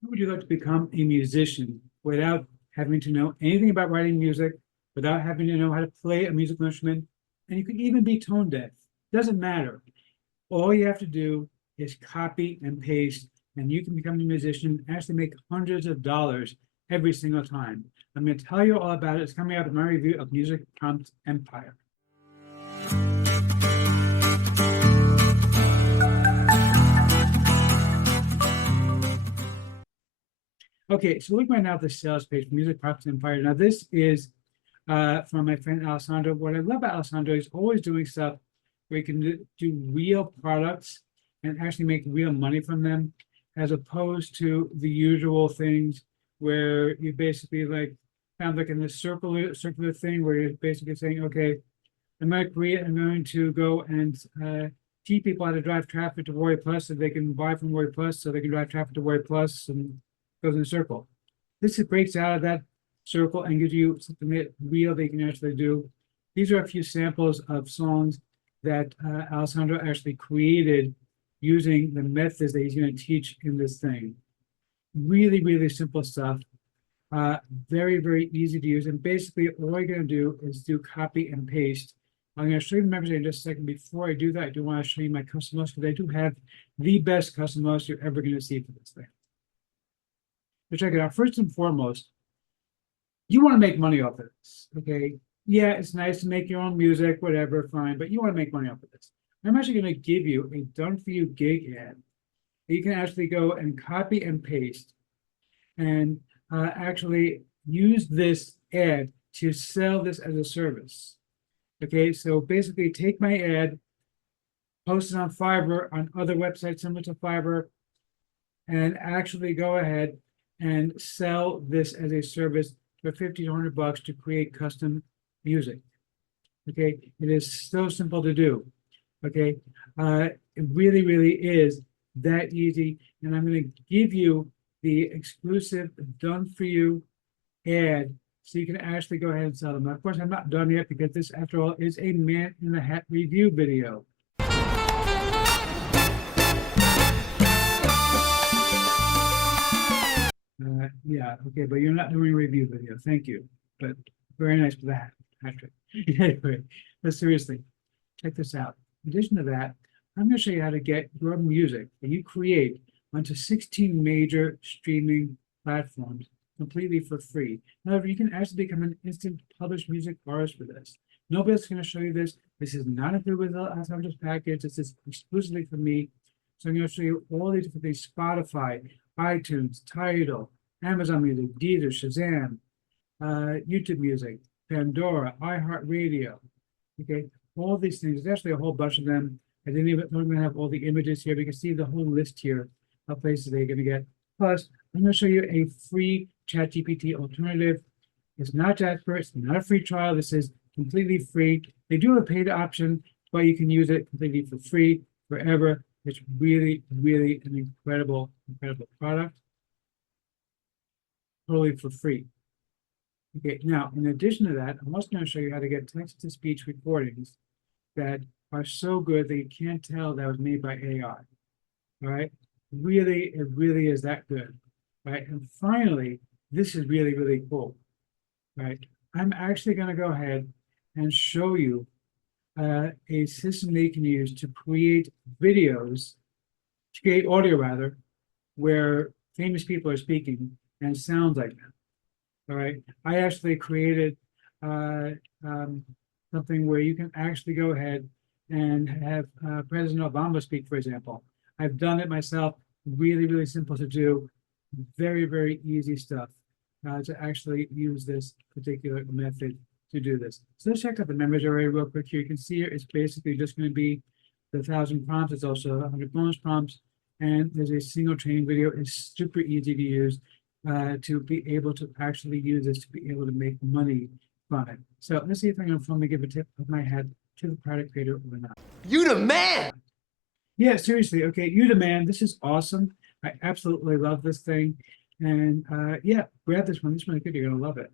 How would you like to become a musician without having to know anything about writing music, without having to know how to play a musical instrument? And you can even be tone deaf. Doesn't matter. All you have to do is copy and paste, and you can become a musician, actually make hundreds of dollars every single time. I'm going to tell you all about it. It's coming out in my review of Music Prompt Empire. Okay, so look right now at the sales page, Music Prompt Empire. Now, this is from my friend Alessandro. What I love about Alessandro is always doing stuff where you can do real products and actually make real money from them, as opposed to the usual things where you basically like found like in this circular thing where you're basically saying, okay, I'm going to go and teach people how to drive traffic to Warrior Plus so they can buy from Warrior Plus so they can drive traffic to Warrior Plus and goes in a circle. This breaks out of that circle and gives you something that real they can actually do. These are a few samples of songs that Alessandro actually created using the methods that he's going to teach in this thing. Really, really simple stuff. Very, very easy to use. And basically, all you're going to do is do copy and paste. I'm going to show you the members in just a second. Before I do that, I do want to show you my custom host because I do have the best custom host you're ever going to see for this thing. So check it out. First and foremost, you want to make money off of this, okay? Yeah, it's nice to make your own music, whatever, fine, but you want to make money off of this. I'm actually going to give you a done-for-you gig ad that you can actually go and copy and paste and actually use this ad to sell this as a service. Okay, so basically take my ad, post it on Fiverr, on other websites similar to Fiverr, and actually go ahead and sell this as a service for 50 to 100 bucks to create custom music. Okay, it is so simple to do. Okay, it really, really is that easy. And I'm going to give you the exclusive done for you ad so you can actually go ahead and sell them. Now, of course, I'm not done yet because this, after all, is a Man in the Hat review video. Yeah, okay, but you're not doing a review video. Thank you. But very nice for that, Patrick. Anyway, but seriously, check this out. In addition to that, I'm going to show you how to get your music that you create onto 16 major streaming platforms completely for free. However, you can actually become an instant published music artist for this. Nobody else is going to show you this. This is not included with the Alessandro's package. This is exclusively for me. So I'm going to show you all these different things: Spotify, iTunes, Tidal, Amazon Music, Deezer, Shazam, YouTube Music, Pandora, iHeartRadio. Okay, all these things. There's actually a whole bunch of them. I don't even have all the images here. We can see the whole list here of places they're going to get. Plus, I'm going to show you a free ChatGPT alternative. It's not Jasper. It's not a free trial. This is completely free. They do have a paid option, but you can use it completely for free forever. It's really, really an incredible, incredible product. Totally for free. Okay, now, in addition to that, I'm also going to show you how to get text-to-speech recordings that are so good that you can't tell that was made by AI. All right? Really, it really is that good. Right? And finally, this is really, really cool. Right? I'm actually going to go ahead and show you a system that you can use to create videos, to create audio rather, where famous people are speaking and sounds like them. All right, I actually created something where you can actually go ahead and have President Obama speak, for example. I've done it myself. Really, really simple to do. Very, very easy stuff to actually use this particular method to do this. So let's check out the members array real quick here. You can see here it's basically just going to be the 1,000 prompts. It's also 100 bonus prompts. And there's a single training video. It's super easy to use to be able to actually use this to be able to make money from it. So let's see if I can finally give a tip of my head to the product creator or not. You the man! Yeah, seriously. Okay, you the man. This is awesome. I absolutely love this thing. And yeah, grab this one. This one's good. You're going to love it.